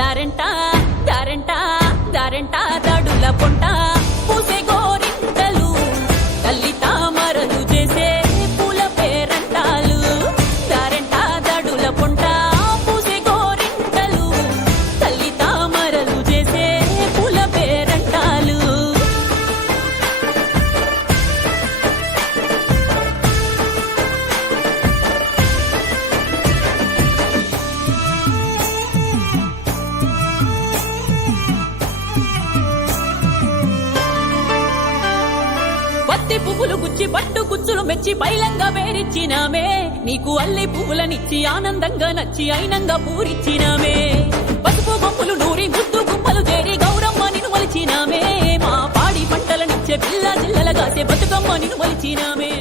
దారంట దారంట దారంట దడుల పొంట పూసే గోరింటలు తల్లి తామరలు చేసే పూల పేరంటాలు దారంట దడుల పొంట పూసే గోరింటలు తల్లి తామరలు చేసే పూల పేరంటాలు పత్తి పువ్వులు గుచ్చి పట్టు కుచ్చులు మెచ్చి పైలంగా వేరిచ్చినామే నీకు అల్లి పువ్వులనిచ్చి ఆనందంగా నచ్చి అయినంగా పూరిచ్చినామే పసుపు బొమ్మలు నూరి ముద్దు గుమ్మలు చేరి గౌరమ్మ నిన్ను మలిచినామే మా పాడి పంటలనిచ్చే పిల్ల జిల్లల కాసే బతుకమ్మ నిన్ను మలిచినామే